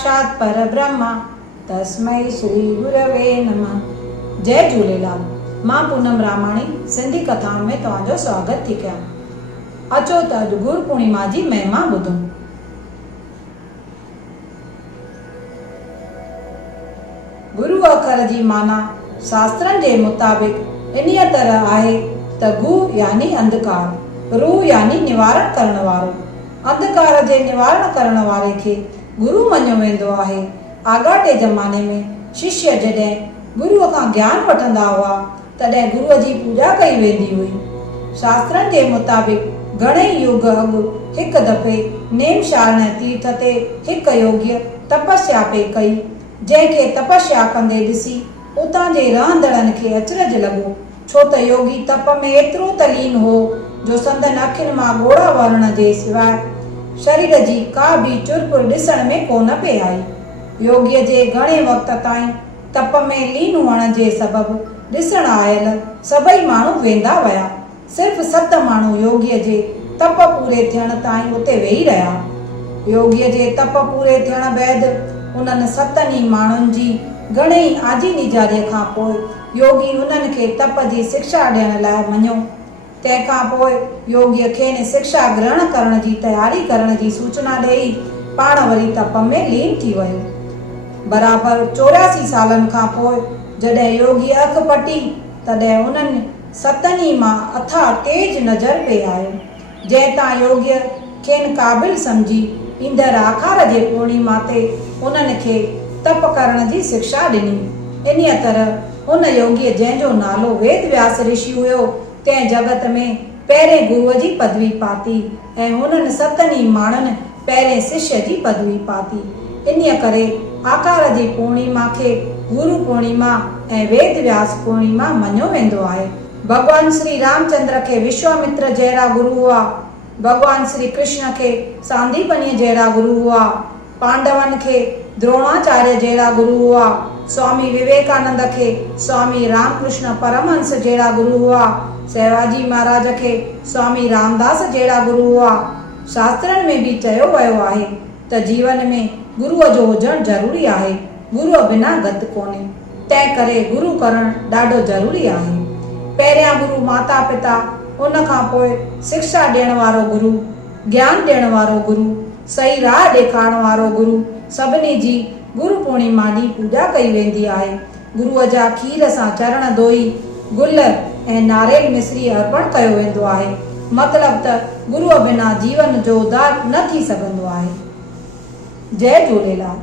साक्षात् परब्रह्म तस्मै श्री गुरवे नमः। जय झूलेलाल। मां पूनम रामाणी सिंधी कथाउनि में तव्हांजो स्वागत थी कयां। अचो त अॼु गुरु पूर्णिमा जी महिमा ॿुधूं। गुरु अखर जी माना शास्त्रनि जे मुताबिक़ इन्हीअ तरह आहे त गु यानी अंधकार, रू यानी निवारण करण वारो। अंधकार जे निवारण करण वारे खे गुरु मञियो वेंदो आहे। आगाटे ज़माने में शिष्य जॾहिं गुरुअ खां ज्ञान वठंदा हुआ तॾहिं गुरुअ जी पूॼा कई वेंदी हुई। शास्त्रनि जे मुताबिक़ घणेई युग अॻु हिकु दफ़े नेमशारण तीर्थ ते हिकु योग्य तपस्या पे कई, जंहिंखे तपस्या कंदे ॾिसी उतां जे रहंदड़नि खे अचरज लॻो, छो त योगी तप में एतिरो तलीन हो जो संदन अखियुनि मां ॻोड़ा वरण जे सवाइ शरीर जी का बि चुरपुर ॾिसण में कोन पे आई। योगीअ जे घणे वक़्त ताईं तप में लीन हुअण जे सबबु ॾिसण आयल सभई माण्हू वेंदा विया। सिर्फ़ 7 माण्हू योगीअ जे तप पूरे थियण ताईं उते वेही रहिया। योगीअ जे तप पूरे थियण बैदि उन्हनि 7 माण्हुनि जी घणेई आजी निजारीअ खां पोइ योगी उन्हनि खे तप जी शिक्षा ॾियण लाइ मञियो। तंहिंखां पोइ योगीअ खेनि शिक्षा ग्रहण करण जी तयारी करण जी सूचना ॾेई पाण वरी तप में लीन थी वियो। बराबरि 84 सालनि खां पोइ जॾहिं योगी अख पटी तॾहिं उन्हनि 7 मां अथाह तेज नज़र पे आयो, जंहिं तां योगीअ खेनि क़ाबिल सम्झी ईंदड़ आखार जे पूर्णिमा ते उन्हनि खे तप करण जी शिक्षा ॾिनी। इन्हीअ तरह हुन योगीअ जंहिंजो नालो वेद व्यास ऋषि हुयो तंहिं जगत में पहिरें गुरुअ जी पदवी पाती ऐं हुननि 7 माण्हुनि पहिरें शिष्य जी पदवी पाती। इन्हीअ करे आकार जी पूर्णिमा खे गुरु पूर्णिमा ऐं वेद व्यास पूर्णिमा मञियो वेंदो आहे। भगवान श्री रामचंद्र खे विश्वामित्र जहिड़ा गुरु हुआ, भगवान श्री कृष्ण खे सांदीपनीअ जहिड़ा गुरु हुआ, पांडवनि खे द्रोणाचार्य जहिड़ा गुरु हुआ, स्वामी विवेकानंद खे स्वामी रामकृष्ण परमहंस जहिड़ा गुरु हुआ, सहवाजी महाराज खे स्वामी रामदास जहिड़ा गुरु हुआ। शास्त्रनि में बि चयो वियो आहे त जीवन में गुरुअ जो हुजणु ज़रूरी आहे। गुरुअ बिना गति कोन्हे, तंहिं करे गुरु करणु ॾाढो ज़रूरी आहे। पहिरियां गुरु माता पिता, उन खां पोइ शिक्षा ॾियण वारो गुरु, ज्ञान ॾियण वारो गुरु, सही राह ॾेखारण वारो गुरु, सभिनी जी गुरु पूर्णिमा ॾींहुं पूॼा कई वेंदी आहे। गुरुअ जा खीर सां चरण धोई गुल ऐं नारेल मिश्री अर्पण कयो वेंदो आहे। मतिलबु त गुरुअ बिना जीवन जो उद्धार न थी सघंदो आहे। जय झूलेलाल।